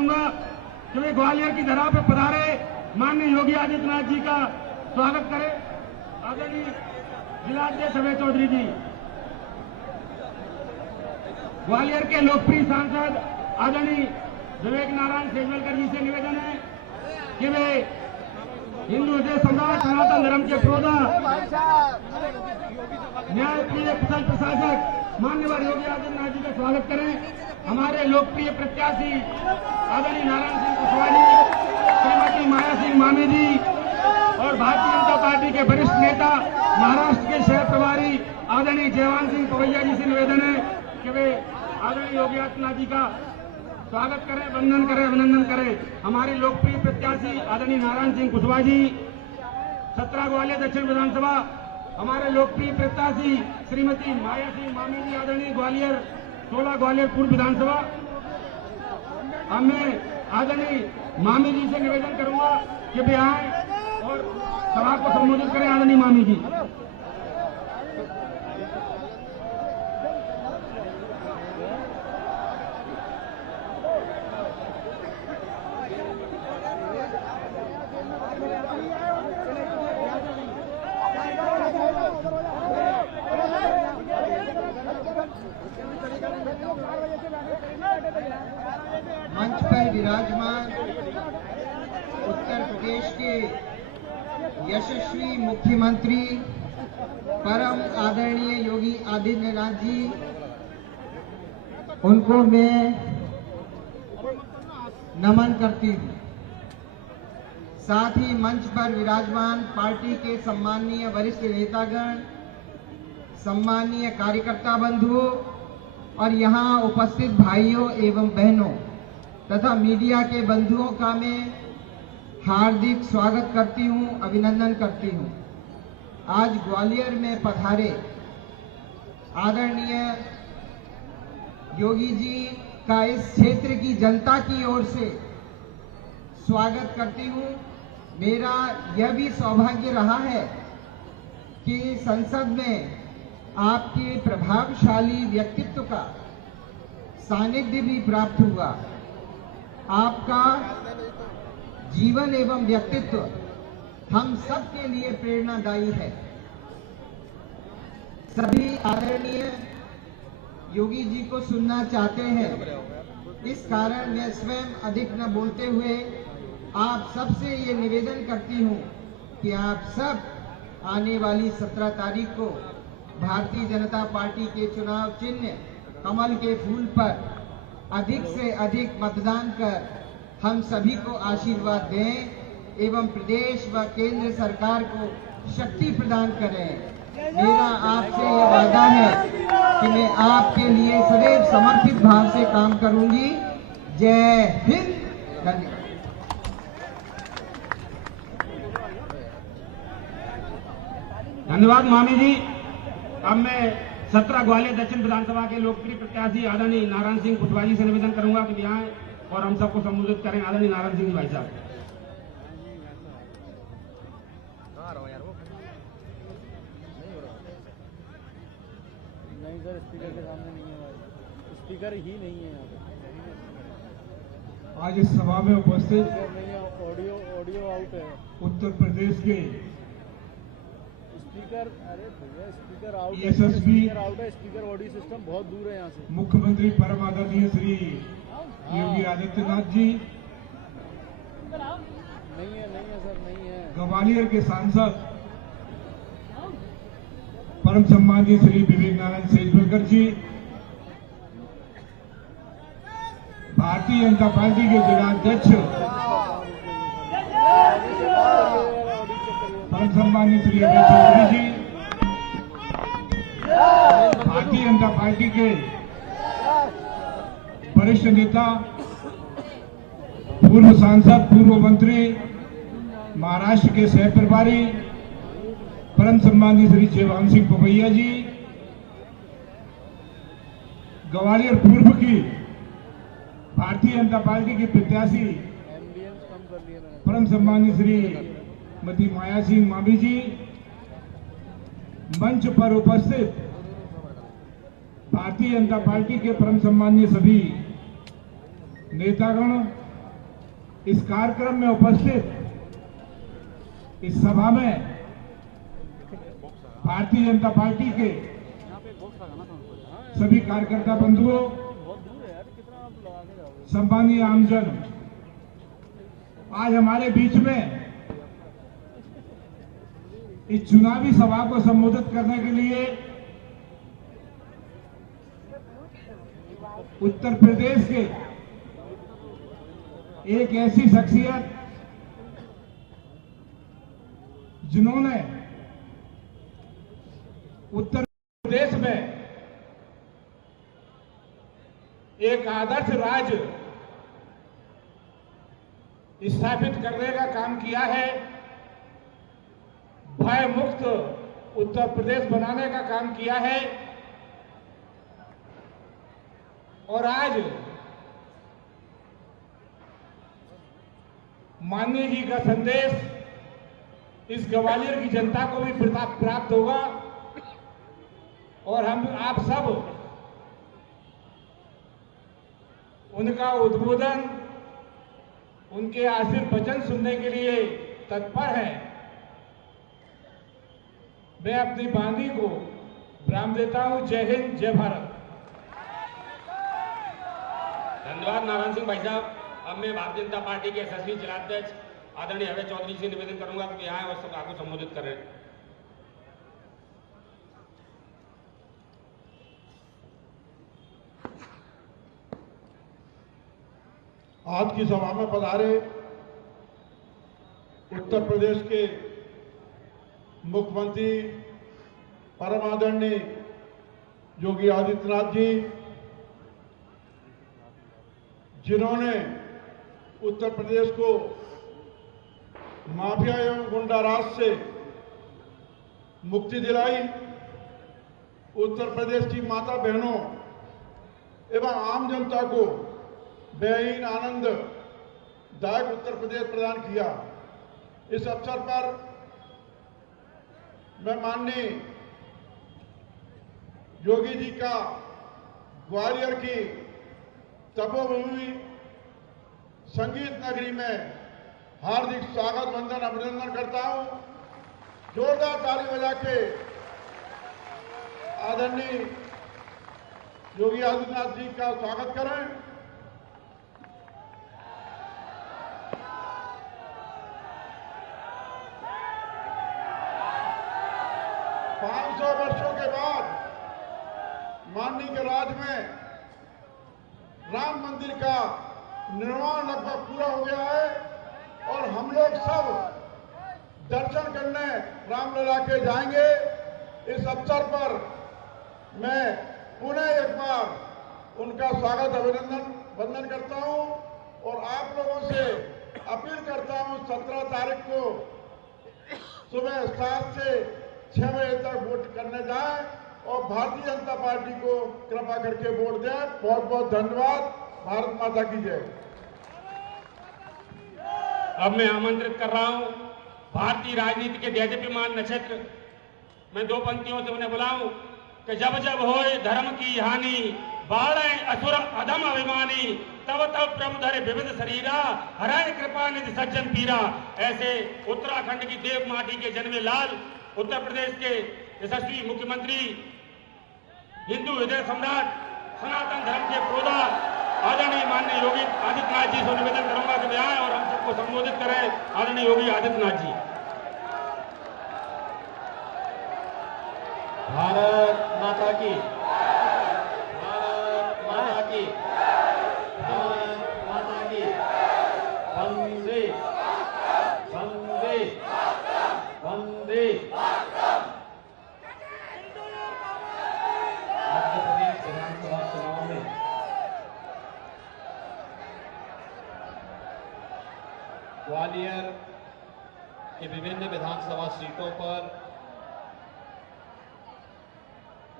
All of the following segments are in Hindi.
करूंगा कि वे ग्वालियर की धरा पर पधारे माननीय योगी आदित्यनाथ जी का स्वागत करें। आदरणीय जिलाध्यक्ष अभय चौधरी जी, ग्वालियर के लोकप्रिय सांसद आदरणीय विवेक नारायण सेजवलकर जी से निवेदन है कि वे हिंदू हृदय सम्राट सनातन धर्म के प्रोधा न्यायप्रिय कुशल प्रशासक माननीय योगी आदित्यनाथ जी का स्वागत करें। हमारे लोकप्रिय प्रत्याशी आदरणीय नारायण सिंह कुशवाहा जी, श्रीमती माया सिंह मामी जी और भारतीय जनता पार्टी के वरिष्ठ नेता महाराष्ट्र के शहर प्रभारी आदरणीय जयवान सिंह पवैया जी से निवेदन है कि वे आदरणीय योगी आदित्यनाथ जी का स्वागत करें, वंदन करें, अभिनंदन करें। हमारे लोकप्रिय प्रत्याशी आदरणीय नारायण सिंह कुशवाहा जी, 17 ग्वालियर दक्षिण विधानसभा। हमारे लोकप्रिय प्रत्याशी श्रीमती माया सिंह मामी जी, आदरणीय ग्वालियर 16 ग्वालियर पूर्व विधानसभा। अब मैं आदरणीय मामी जी से निवेदन करूंगा कि वे आए और सभा को संबोधित करें। आदरणीय मामी जी। मंच पर विराजमान उत्तर प्रदेश के यशस्वी मुख्यमंत्री परम आदरणीय योगी आदित्यनाथ जी, उनको मैं नमन करती हूँ। साथ ही मंच पर विराजमान पार्टी के सम्माननीय वरिष्ठ नेतागण, सम्माननीय कार्यकर्ता बंधुओं और यहाँ उपस्थित भाइयों एवं बहनों तथा मीडिया के बंधुओं का मैं हार्दिक स्वागत करती हूँ, अभिनंदन करती हूँ। आज ग्वालियर में पधारे आदरणीय योगी जी का इस क्षेत्र की जनता की ओर से स्वागत करती हूँ। मेरा यह भी सौभाग्य रहा है कि संसद में आपके प्रभावशाली व्यक्तित्व का सानिध्य भी प्राप्त हुआ। आपका जीवन एवं व्यक्तित्व हम सब के लिए प्रेरणादायी है। सभी आदरणीय योगी जी को सुनना चाहते हैं, इस कारण मैं स्वयं अधिक न बोलते हुए आप सबसे ये निवेदन करती हूँ कि आप सब आने वाली 17 तारीख को भारतीय जनता पार्टी के चुनाव चिन्ह कमल के फूल पर अधिक से अधिक मतदान कर हम सभी को आशीर्वाद दें एवं प्रदेश व केंद्र सरकार को शक्ति प्रदान करें। मेरा आपसे यह वादा है कि मैं आपके लिए सदैव समर्पित भाव से काम करूंगी। जय हिंद। धन्यवाद। धन्यवाद मामी जी। अब मैं 17 ग्वालियर दक्षिण विधानसभा के लोकप्रिय प्रत्याशी आदरणीय नारायण सिंह कुशवाहा जी से निवेदन करूंगा कि यहाँ और हम सबको संबोधित करें। आदरणीय नारायण सिंह भाई साहब। नहीं सर, स्पीकर के सामने नहीं है, स्पीकर ही नहीं है यहाँ पे। आज इस सभा में उपस्थित ऑडियो आउट है। उत्तर प्रदेश के स्पीकर, अरे भैया स्पीकर आउट है, यशस्वी स्पीकर आउट है, स्पीकर ऑडियो सिस्टम बहुत दूर है यहाँ से। मुख्यमंत्री परम आदरणीय श्री योगी आदित्यनाथ जी, नहीं है सर, नहीं है। ग्वालियर के सांसद परम सम्मानीय श्री विवेक नारायण सेजवलकर जी, भारतीय जनता पार्टी के जिलाध्यक्ष परम सम्मानीय श्री अभय चौधरी जी, भारतीय जनता पार्टी के वरिष्ठ नेता, पूर्व सांसद, पूर्व मंत्री, महाराष्ट्र के शहर प्रभारी परम सम्मानीय श्री जयवान सिंह पवैया जी, ग्वालियर पूर्व की भारतीय जनता पार्टी के प्रत्याशी परम सम्मानीय श्रीमती माया सिंह मामी जी, मंच पर उपस्थित भारतीय जनता पार्टी के परम सम्मानीय सभी नेतागण, इस कार्यक्रम में उपस्थित इस सभा में भारतीय जनता पार्टी के सभी कार्यकर्ता बंधुओं, सम्मानीय आमजन, आज हमारे बीच में इस चुनावी सभा को संबोधित करने के लिए उत्तर प्रदेश के एक ऐसी शख्सियत जिन्होंने उत्तर प्रदेश में एक आदर्श राज्य स्थापित करने का काम किया है, भय मुक्त उत्तर प्रदेश बनाने का काम किया है और आज माननीय जी का संदेश इस ग्वालियर की जनता को भी प्राप्त होगा और हम आप सब उनका उद्बोधन, उनके आशीर्वचन सुनने के लिए तत्पर हैं। मैं अपनी वाणी को विराम देता हूं। जय हिंद, जय भारत। धन्यवाद नारायण सिंह भाई साहब। अब मैं भारतीय जनता पार्टी के यशस्वी जिलाध्यक्ष आदरणीय अभय चौधरी से निवेदन करूंगा कि यहाँ और सभा को संबोधित करें। आज की सभा में पधारे उत्तर प्रदेश के मुख्यमंत्री परम आदरणीय योगी आदित्यनाथ जी, जिन्होंने उत्तर प्रदेश को माफिया एवं गुंडा राज से मुक्ति दिलाई, उत्तर प्रदेश की माता बहनों एवं आम जनता को बेहद आनंद दायक उत्तर प्रदेश प्रदान किया। इस अवसर पर मैं माननीय योगी जी का ग्वालियर की तपोभूमि संगीत नगरी में हार्दिक स्वागत, वंदन, अभिनंदन करता हूं। जोरदार ताली बजा के आदरणीय योगी आदित्यनाथ जी का स्वागत करें। 500 वर्षों के बाद माननीय के राज में राम मंदिर का निर्माण लगभग पूरा हो गया है और हम लोग सब दर्शन करने रामलला के जाएंगे। इस अवसर पर मैं पुनः एक बार उनका स्वागत, अभिनंदन, वंदन करता हूं और आप लोगों से अपील करता हूं 17 तारीख को सुबह 7 से 6 बजे तक वोट करने जाएं और भारतीय जनता पार्टी को कृपा करके वोट दें। बहुत बहुत धन्यवाद। भारत माता की जय। अब मैं आमंत्रित कर रहा हूं भारतीय राजनीति के देदीप्यमान नक्षत्र, मैं 2 पंक्तियों से उन्हें बुलाऊं कि जब जब होए धर्म की हानि, बाढ़े असुर अधम अभिमानी, तब तब प्रभु धरे विविध शरीरा, हराए कृपा निधि सज्जन पीरा। ऐसे उत्तराखंड की देव माटी के जन्मे लाल, उत्तर प्रदेश के यशस्वी मुख्यमंत्री, हिंदू हृदय सम्राट, सनातन धर्म के प्रोधा आदरणीय माननीय योगी आदित्यनाथ जी से निवेदन करूंगा कि वे आए और हम सबको संबोधित करें। आदरणीय योगी आदित्यनाथ जी। भारत माता की, भारत माता की, भारत माता की, वंदे वंदे वंदे। मध्य प्रदेश विधानसभा चुनाव में ग्वालियर के विभिन्न विधानसभा सीटों पर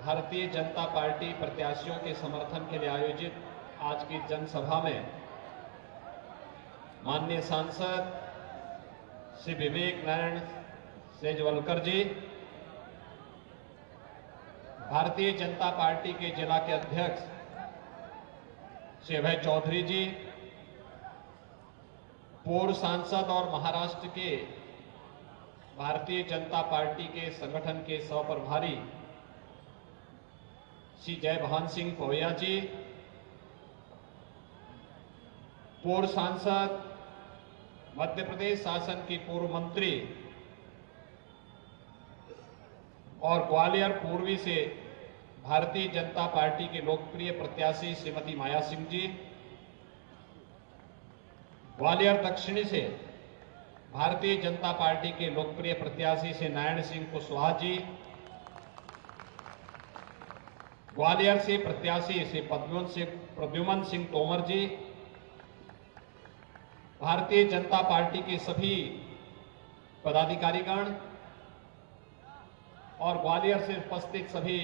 भारतीय जनता पार्टी प्रत्याशियों के समर्थन के लिए आयोजित आज की जनसभा में माननीय सांसद श्री विवेक नारायण सेजवलकर जी, भारतीय जनता पार्टी के जिला के अध्यक्ष श्री अभय चौधरी जी, पूर्व सांसद और महाराष्ट्र के भारतीय जनता पार्टी के संगठन के सह प्रभारी श्री जयभान सिंह पवैया जी, पूर्व सांसद, मध्य प्रदेश शासन की पूर्व मंत्री और ग्वालियर पूर्वी से भारतीय जनता पार्टी के लोकप्रिय प्रत्याशी श्रीमती माया सिंह जी, ग्वालियर दक्षिणी से भारतीय जनता पार्टी के लोकप्रिय प्रत्याशी श्री नारायण सिंह कुशवाहा जी, ग्वालियर से प्रत्याशी श्री प्रद्युमन सिंह तोमर जी, भारतीय जनता पार्टी के सभी पदाधिकारीगण और ग्वालियर से उपस्थित सभी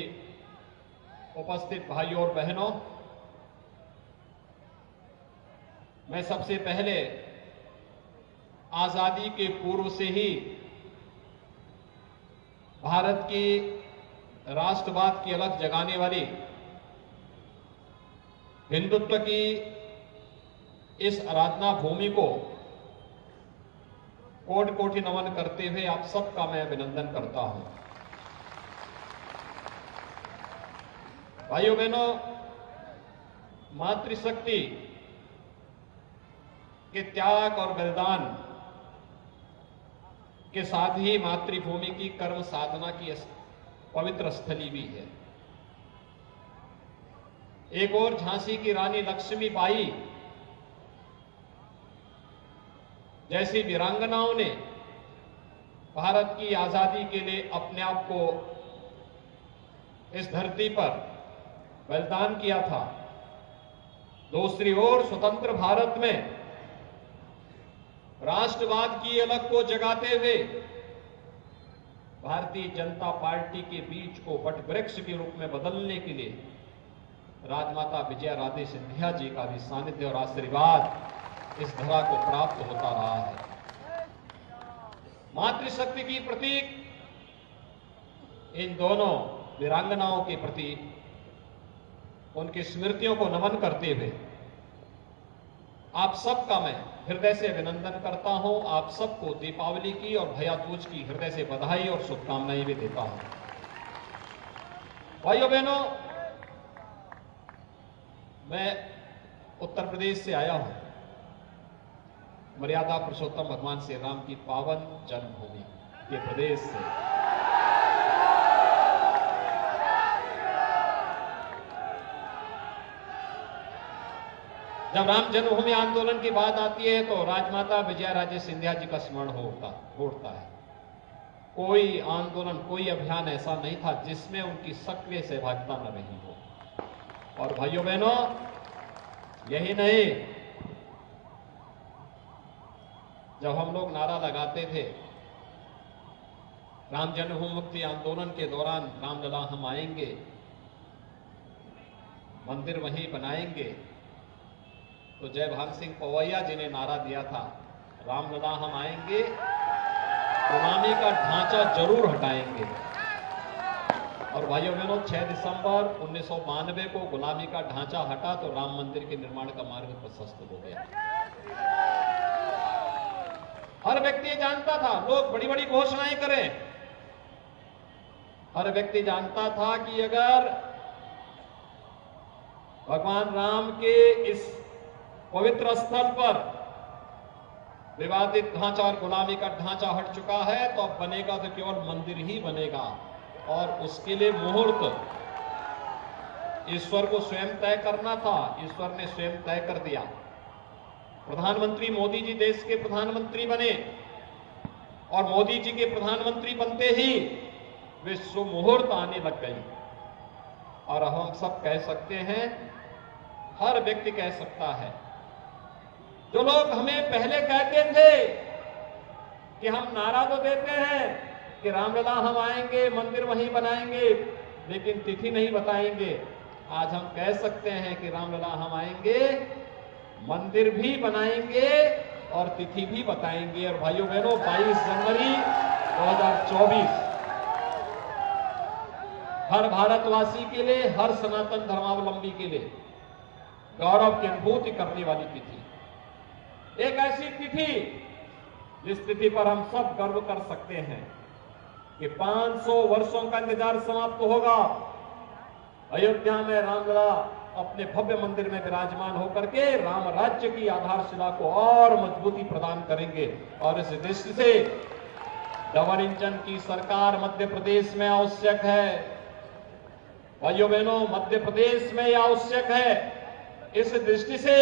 उपस्थित भाइयों और बहनों, मैं सबसे पहले आजादी के पूर्व से ही भारत की राष्ट्रवाद की अलख जगाने वाली हिंदुत्व की इस आराधना भूमि को कोटि कोटि नमन करते हुए आप सबका मैं अभिनंदन करता हूं। भाइयों बहनों, मातृशक्ति के त्याग और बलिदान के साथ ही मातृभूमि की कर्म साधना की पवित्र स्थली भी है। एक और झांसी की रानी लक्ष्मीबाई जैसी वीरांगनाओं ने भारत की आजादी के लिए अपने आप को इस धरती पर बलिदान किया था। दूसरी ओर स्वतंत्र भारत में राष्ट्रवाद की अलख को जगाते हुए भारतीय जनता पार्टी के बीच को वटवृक्ष के रूप में बदलने के लिए राजमाता विजया राजे सिंधिया जी का भी सानिध्य और आशीर्वाद इस धरा को प्राप्त होता रहा है। मातृशक्ति की प्रतीक इन दोनों वीरांगनाओं के प्रति उनकी स्मृतियों को नमन करते हुए आप सबका मैं हृदय से अभिनंदन करता हूं। आप सबको दीपावली की और भैया दूज की हृदय से बधाई और शुभकामनाएं भी देता हूं। भाइयों बहनों, मैं उत्तर प्रदेश से आया हूं, मर्यादा पुरुषोत्तम भगवान श्री राम की पावन जन्मभूमि के प्रदेश से। जब राम जन्मभूमि आंदोलन की बात आती है तो राजमाता विजया राजे सिंधिया जी का स्मरण होता है। कोई आंदोलन, कोई अभियान ऐसा नहीं था जिसमें उनकी सक्रिय सहभागिता न रही हो। और भाइयों बहनों, यही नहीं, जब हम लोग नारा लगाते थे राम जन्मभूमि मुक्ति आंदोलन के दौरान, रामलला हम आएंगे, मंदिर वहीं बनाएंगे, तो जयभान सिंह पवैया जी ने नारा दिया था, रामलला हम आएंगे, गुलामी का ढांचा जरूर हटाएंगे। और भाइयों बहनों, 6 दिसंबर 1992 को गुलामी का ढांचा हटा तो राम मंदिर के निर्माण का मार्ग प्रशस्त हो गया। हर व्यक्ति जानता था, लोग बड़ी बड़ी घोषणाएं करें, हर व्यक्ति जानता था कि अगर भगवान राम के इस पवित्र स्थल पर विवादित ढांचा और गुलामी का ढांचा हट चुका है तो अब बनेगा तो केवल मंदिर ही बनेगा। और उसके लिए मुहूर्त ईश्वर को स्वयं तय करना था, ईश्वर ने स्वयं तय कर दिया। प्रधानमंत्री मोदी जी देश के प्रधानमंत्री बने और मोदी जी के प्रधानमंत्री बनते ही विश्व मुहूर्त आने लग गई। और हम सब कह सकते हैं, हर व्यक्ति कह सकता है, जो लोग हमें पहले कहते थे कि हम नारा तो देते हैं कि रामलला हम आएंगे, मंदिर वहीं बनाएंगे, लेकिन तिथि नहीं बताएंगे, आज हम कह सकते हैं कि रामलला हम आएंगे, मंदिर भी बनाएंगे और तिथि भी बताएंगे। और भाइयों बहनों, 22 जनवरी 2024 हर भारतवासी के लिए, हर सनातन धर्मावलंबी के लिए गौरव की अनुभूति करने वाली तिथि। एक ऐसी तिथि जिस तिथि पर हम सब गर्व कर सकते हैं कि 500 वर्षों का इंतजार समाप्त होगा। अयोध्या में रामलला अपने भव्य मंदिर में विराजमान होकर के राम राज्य की आधारशिला को और मजबूती प्रदान करेंगे। और इस दृष्टि से डबल इंजन की सरकार मध्य प्रदेश में आवश्यक है। भाइयों बहनों, मध्य प्रदेश में यह आवश्यक है। इस दृष्टि से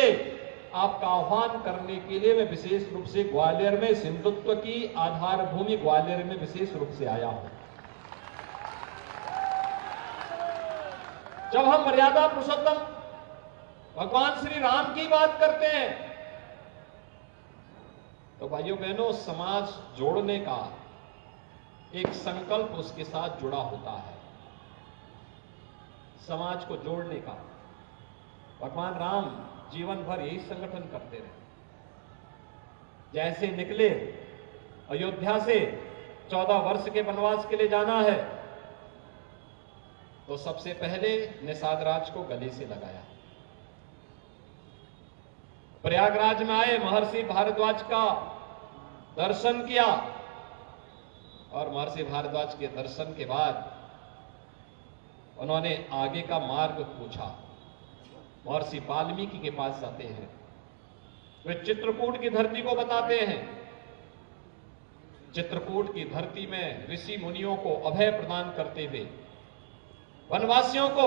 आपका आह्वान करने के लिए मैं विशेष रूप से ग्वालियर में सिंधुत्व की आधारभूमि ग्वालियर में विशेष रूप से आया हूं। जब हम मर्यादा पुरुषोत्तम भगवान श्री राम की बात करते हैं तो भाइयों बहनों, समाज जोड़ने का एक संकल्प उसके साथ जुड़ा होता है। समाज को जोड़ने का भगवान राम जीवन भर यही संगठन करते रहे। जैसे निकले अयोध्या से 14 वर्ष के वनवास के लिए जाना है तो सबसे पहले निषाद राज को गले से लगाया। प्रयागराज में आए, महर्षि भारद्वाज का दर्शन किया और महर्षि भारद्वाज के दर्शन के बाद उन्होंने आगे का मार्ग पूछा। महर्षि वाल्मीकि के पास जाते हैं, वे चित्रकूट की धरती को बताते हैं। चित्रकूट की धरती में ऋषि मुनियों को अभय प्रदान करते हुए वनवासियों को,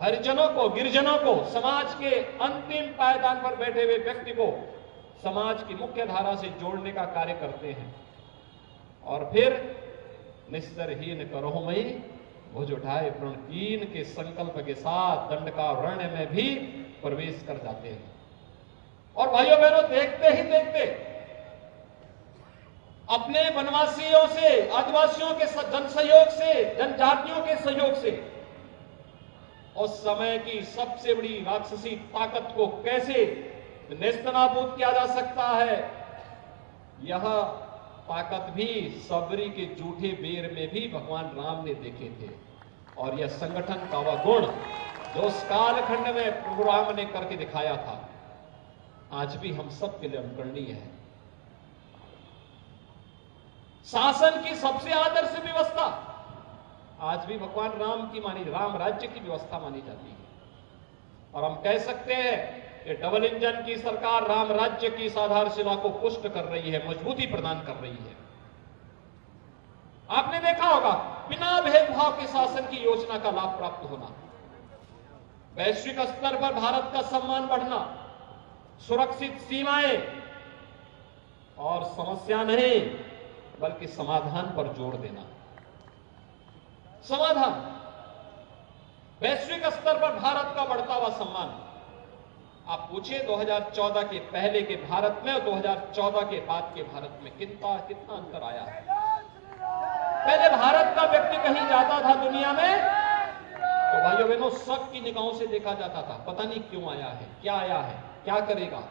हरिजनों को, गिरिजनों को, समाज के अंतिम पायदान पर बैठे हुए व्यक्ति को समाज की मुख्य धारा से जोड़ने का कार्य करते हैं। और फिर निस्सरहीन करोमयी भुज उठाए प्रण कीन के संकल्प के साथ दंडकारण्य में भी प्रवेश कर जाते हैं। और भाइयों बहनों, देखते ही देखते अपने वनवासियों से, आदिवासियों के जनसहयोग से, जनजातियों के सहयोग से उस समय की सबसे बड़ी राक्षसी ताकत को कैसे नेस्तनाबूद किया जा सकता है, यह ताकत भी सबरी के जूठे बेर में भी भगवान राम ने देखे थे। और यह संगठन का वह गुण जो उस कालखंड में प्रभु राम ने करके दिखाया था, आज भी हम सब के लिए अनुकरणीय है। शासन की सबसे आदर्श व्यवस्था आज भी भगवान राम की मानी, राम राज्य की व्यवस्था मानी जाती है। और हम कह सकते हैं कि डबल इंजन की सरकार राम राज्य की आधारशिला को पुष्ट कर रही है, मजबूती प्रदान कर रही है। आपने देखा होगा, बिना भेदभाव के शासन की योजना का लाभ प्राप्त होना, वैश्विक स्तर पर भारत का सम्मान बढ़ना, सुरक्षित सीमाएं और समस्या नहीं बल्कि समाधान पर जोर देना। समाधान, वैश्विक स्तर पर भारत का बढ़ता हुआ सम्मान। आप पूछिए 2014 के पहले के भारत में और 2014 के बाद के भारत में कितना अंतर आया है। पहले भारत का व्यक्ति कहीं जाता था दुनिया में तो भाइयों बहनों शक की निगाहों से देखा जाता था, पता नहीं क्यों आया है, क्या करेगा।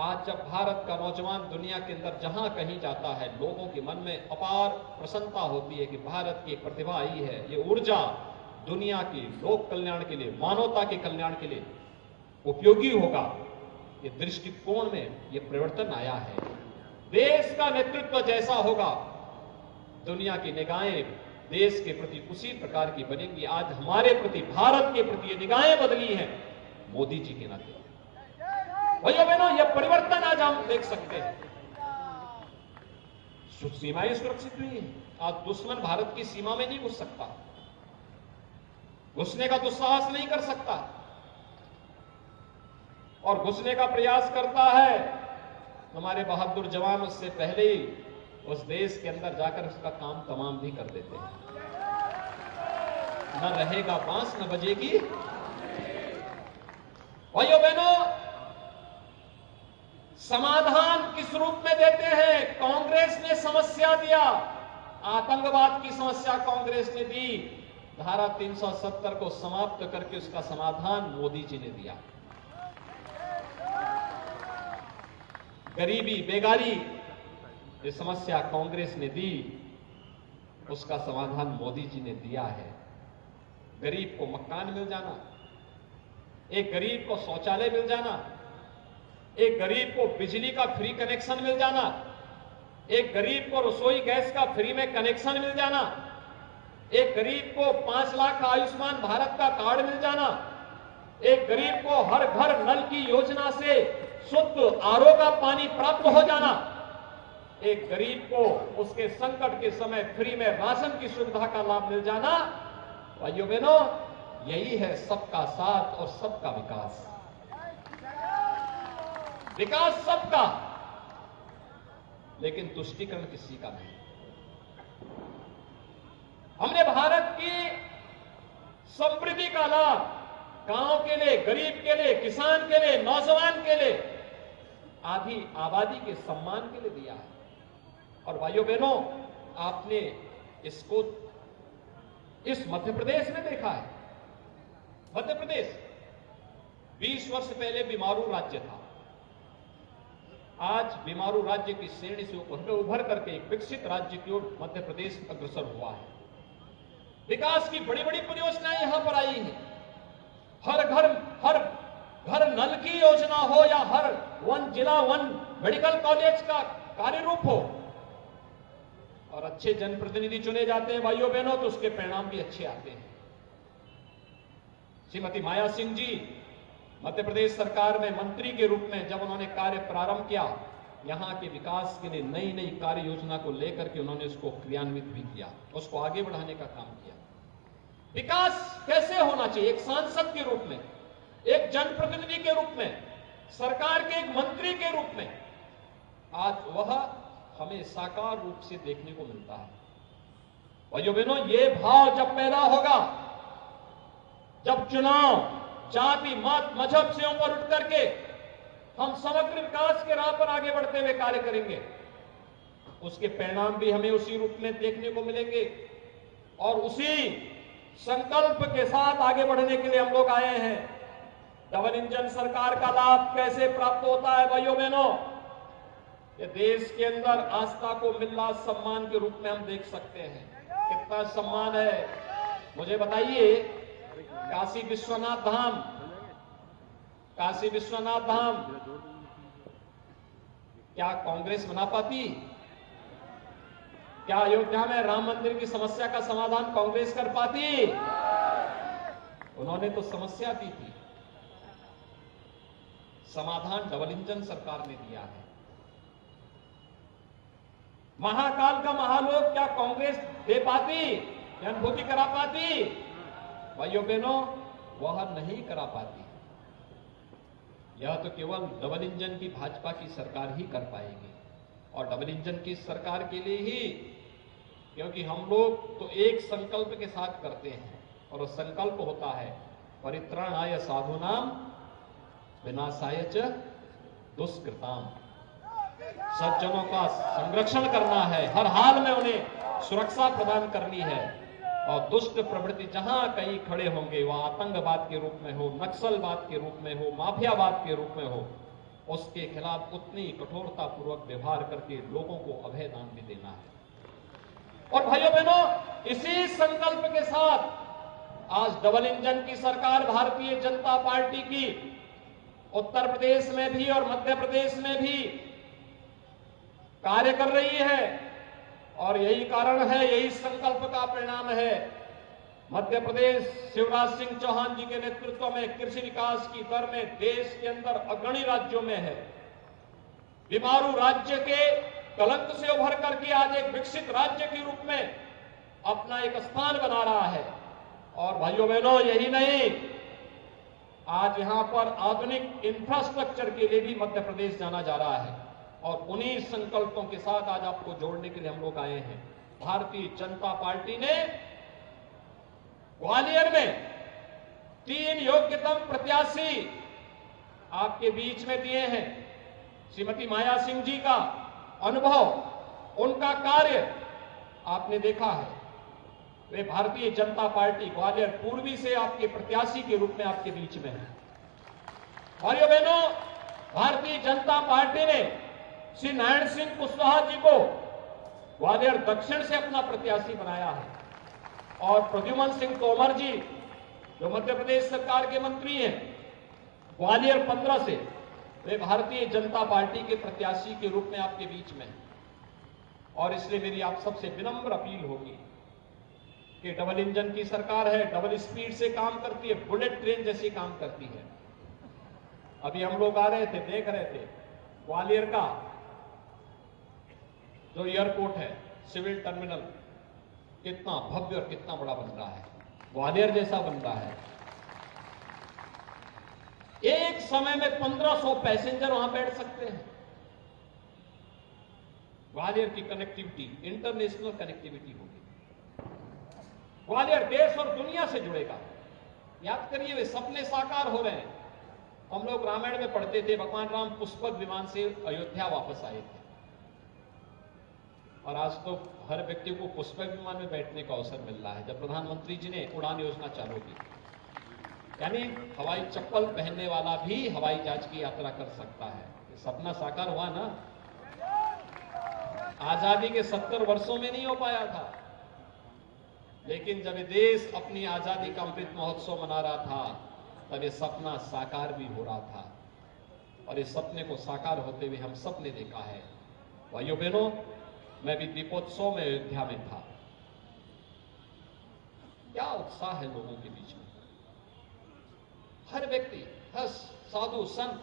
आज जब भारत का नौजवान दुनिया के अंदर जहां कहीं जाता है, लोगों के मन में अपार प्रसन्नता होती है कि भारत की प्रतिभा आई है, ये ऊर्जा दुनिया की लोक कल्याण के लिए, मानवता के कल्याण के लिए उपयोगी होगा। ये दृष्टिकोण में ये परिवर्तन आया है। देश का नेतृत्व जैसा होगा, दुनिया की निगाहें देश के प्रति उसी प्रकार की बनेंगी। आज हमारे प्रति, भारत के प्रति ये निगाहें बदली हैं मोदी जी के नाते। भैया बहनों, यह परिवर्तन आज हम देख सकते हैं। सीमाएं सुरक्षित हुई हैं। आज दुश्मन भारत की सीमा में नहीं घुस सकता, घुसने का दुस्साहस नहीं कर सकता, और घुसने का प्रयास करता है हमारे बहादुर जवान, उससे पहले ही उस देश के अंदर जाकर उसका काम तमाम भी कर देते हैं। न रहेगा बांस न बजेगी। भाइयों बहनों, समाधान किस रूप में देते हैं? कांग्रेस ने समस्या दिया, आतंकवाद की समस्या कांग्रेस ने दी, धारा 370 को समाप्त करके उसका समाधान मोदी जी ने दिया। गरीबी, बेगारी ये समस्या कांग्रेस ने दी, उसका समाधान मोदी जी ने दिया है। गरीब को मकान मिल जाना, एक गरीब को शौचालय मिल जाना, एक गरीब को बिजली का फ्री कनेक्शन मिल जाना, एक गरीब को रसोई गैस का फ्री में कनेक्शन मिल जाना, एक गरीब को 5 लाख का आयुष्मान भारत का कार्ड मिल जाना, एक गरीब को हर घर नल की योजना से शुद्ध आरओ का पानी प्राप्त हो जाना, एक गरीब को उसके संकट के समय फ्री में राशन की सुविधा का लाभ मिल जाना। भाइयों बहनों, यही है सबका साथ और सबका विकास। विकास सबका, लेकिन तुष्टीकरण किसी का नहीं। हमने भारत की समृद्धि का लाभ गांव के लिए, गरीब के लिए, किसान के लिए, नौजवान के लिए, आधी आबादी के सम्मान के लिए दिया है। और भाइयों बहनों, आपने इसको इस मध्य प्रदेश में देखा है। मध्य प्रदेश 20 वर्ष पहले बीमारू राज्य था, आज बीमारू राज्य की श्रेणी से उभर करके एक विकसित राज्य की ओर मध्य प्रदेश अग्रसर हुआ है। विकास की बड़ी बड़ी परियोजनाएं यहां पर आई हैं। हर घर नल की योजना हो या हर वन जिला वन मेडिकल कॉलेज का कार्य रूप हो, और अच्छे जनप्रतिनिधि चुने जाते हैं भाइयों बहनों, तो उसके परिणाम भी अच्छे आते हैं। श्रीमती माया सिंह जी मध्य प्रदेश सरकार में मंत्री के रूप में जब उन्होंने कार्य प्रारंभ किया, यहां के विकास के लिए नई नई कार्य योजना को लेकर के उन्होंने उसको क्रियान्वित भी किया, उसको आगे बढ़ाने का काम किया। विकास कैसे होना चाहिए? एक सांसद के रूप में, एक जनप्रतिनिधि के रूप में, सरकार के एक मंत्री के रूप में, आज वह हमें साकार रूप से देखने को मिलता है। भाइयों बहनों, ये भाव जब पैदा होगा, जब चुनाव जाति मत मजहब से ऊपर उठ करके हम समग्र विकास के राह पर आगे बढ़ते हुए कार्य करेंगे, उसके परिणाम भी हमें उसी रूप में देखने को मिलेंगे। और उसी संकल्प के साथ आगे बढ़ने के लिए हम लोग आए हैं। डबल इंजन सरकार का लाभ कैसे प्राप्त होता है भाइयों बहनों? ये देश के अंदर आस्था को मिलना सम्मान के रूप में हम देख सकते हैं। कितना सम्मान है मुझे बताइए। काशी विश्वनाथ धाम, काशी विश्वनाथ धाम क्या कांग्रेस बना पाती? क्या अयोध्या में राम मंदिर की समस्या का समाधान कांग्रेस कर पाती? उन्होंने तो समस्या दी थी, समाधान डबल इंजन सरकार ने दिया है। महाकाल का महालोक क्या कांग्रेस दे पाती, अनुभूति करा पाती? भाइयों बहनों, वह नहीं करा पाती। यह तो केवल डबल इंजन की भाजपा की सरकार ही कर पाएगी, और डबल इंजन की सरकार के लिए ही, क्योंकि हम लोग तो एक संकल्प के साथ करते हैं, और वो संकल्प होता है परित्राणाय साधूनाम विनाशाय च दुष्कृताम। सज्जनों का संरक्षण करना है, हर हाल में उन्हें सुरक्षा प्रदान करनी है, और दुष्ट प्रवृत्ति जहां कहीं खड़े होंगे, वह आतंकवाद के रूप में हो, नक्सलवाद के रूप में हो, माफियावाद के रूप में हो, उसके खिलाफ उतनी कठोरता पूर्वक व्यवहार करके लोगों को अभय दान भी देना है। और भाइयों बहनों, इसी संकल्प के साथ आज डबल इंजन की सरकार भारतीय जनता पार्टी की उत्तर प्रदेश में भी और मध्य प्रदेश में भी कार्य कर रही है। और यही कारण है, यही संकल्प का परिणाम है। मध्य प्रदेश शिवराज सिंह चौहान जी के नेतृत्व में कृषि विकास की दर में देश के अंदर अग्रणी राज्यों में है। बीमारू राज्य के कलंक से उभर करके आज एक विकसित राज्य के रूप में अपना एक स्थान बना रहा है। और भाइयों बहनों, यही नहीं, आज यहां पर आधुनिक इंफ्रास्ट्रक्चर के लिए भी मध्य प्रदेश जाना जा रहा है। और उन्हीं संकल्पों के साथ आज आपको जोड़ने के लिए हम लोग आए हैं। भारतीय जनता पार्टी ने ग्वालियर में 3 योग्यतम प्रत्याशी आपके बीच में दिए हैं। श्रीमती माया सिंह जी का अनुभव, उनका कार्य आपने देखा है। वे भारतीय जनता पार्टी ग्वालियर पूर्वी से आपके प्रत्याशी के रूप में आपके बीच में है। भाइयों बहनों, भारतीय जनता पार्टी ने श्री नारायण सिंह कुशवाहा जी को ग्वालियर दक्षिण से अपना प्रत्याशी बनाया है, और प्रद्युमन सिंह तोमर जी जो मध्य प्रदेश सरकार के मंत्री हैं, ग्वालियर 15 से, वे भारतीय जनता पार्टी के प्रत्याशी के रूप में आपके बीच में हैं। और इसलिए मेरी आप सबसे विनम्र अपील होगी कि डबल इंजन की सरकार है, डबल स्पीड से काम करती है, बुलेट ट्रेन जैसी काम करती है। अभी हम लोग आ रहे थे, देख रहे थे ग्वालियर का जो एयरपोर्ट है, सिविल टर्मिनल कितना भव्य और कितना बड़ा बन रहा है, ग्वालियर जैसा बन रहा है। एक समय में 1500 पैसेंजर वहां बैठ सकते हैं। ग्वालियर की कनेक्टिविटी, इंटरनेशनल कनेक्टिविटी होगी। ग्वालियर देश और दुनिया से जुड़ेगा। याद करिए, वे सपने साकार हो रहे हैं। हम लोग रामायण में पढ़ते थे, भगवान राम पुष्पक विमान से अयोध्या वापस आए थे, और आज तो हर व्यक्ति को पुष्पक विमान में बैठने का अवसर मिल रहा है जब प्रधानमंत्री जी ने उड़ान योजना चालू की। यानी हवाई चप्पल पहनने वाला भी हवाई जहाज की यात्रा कर सकता है। ये सपना साकार हुआ ना। आजादी के 70 वर्षों में नहीं हो पाया था, लेकिन जब ये देश अपनी आजादी का अमृत महोत्सव मना रहा था, तब ये सपना साकार भी हो रहा था। और इस सपने को साकार होते हुए हम सब ने देखा है। भाइयों बहनों, मैं भी दीपोत्सव में अयोध्या में था। क्या उत्साह है लोगों के बीच में। हर व्यक्ति, हर साधु संत,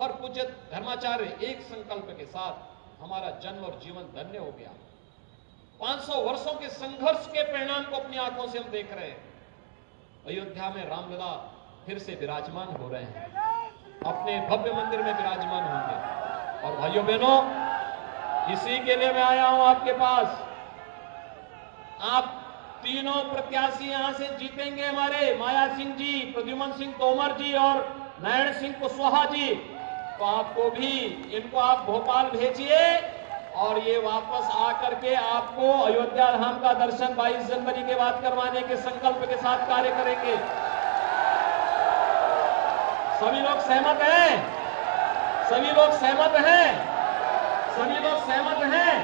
हर पूज्य धर्माचार्य एक संकल्प के साथ हमारा जन्म और जीवन धन्य हो गया। 500 वर्षों के संघर्ष के परिणाम को अपनी आंखों से हम देख रहे हैं। अयोध्या में रामलला फिर से विराजमान हो रहे हैं, अपने भव्य मंदिर में विराजमान होंगे। और भाइयों बहनों, इसी के लिए मैं आया हूं आपके पास। आप तीनों प्रत्याशी यहां से जीतेंगे, हमारे माया सिंह जी, प्रद्युमन सिंह तोमर जी और नारायण सिंह कुशवाहा जी। तो आपको भी, इनको आप भोपाल भेजिए और ये वापस आकर के आपको अयोध्या धाम का दर्शन 22 जनवरी के बाद करवाने के संकल्प के साथ कार्य करेंगे। सभी लोग सहमत हैं? सभी लोग सहमत हैं? सभी लोग सहमत हैं?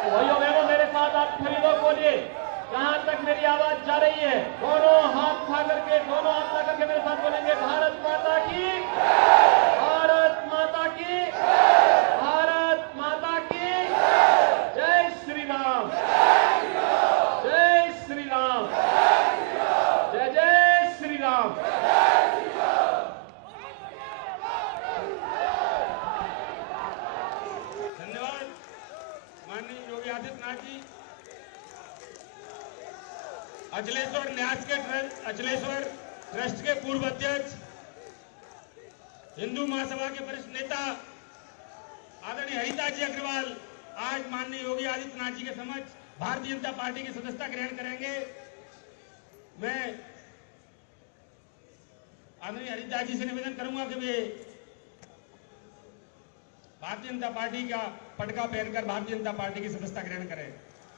तो भाइयों बहनों, मेरे साथ आप सभी लोग बोलिए, कहां तक मेरी आवाज जा रही है? दोनों हाथ उठा करके, दोनों हाथ उठा करके मेरे साथ बोलेंगे, भारत माता की, भारत माता की, भारत माता की जय श्री राम, जय श्री राम, जय जय श्री राम। धन्यवाद माननीय योगी आदित्यनाथ जी। अचलेश्वर न्यास के अचलेश्वर ट्रस्ट के पूर्व अध्यक्ष, हिंदू महासभा के वरिष्ठ नेता आदरणीय हरिदास जी अग्रवाल आज माननीय योगी आदित्यनाथ जी के समक्ष भारतीय जनता पार्टी की सदस्यता ग्रहण करेंगे। मैं आदरणीय हरिदास जी से निवेदन करूंगा कि वे भारतीय जनता पार्टी का पटका पहनकर भारतीय जनता पार्टी की सदस्यता ग्रहण करें।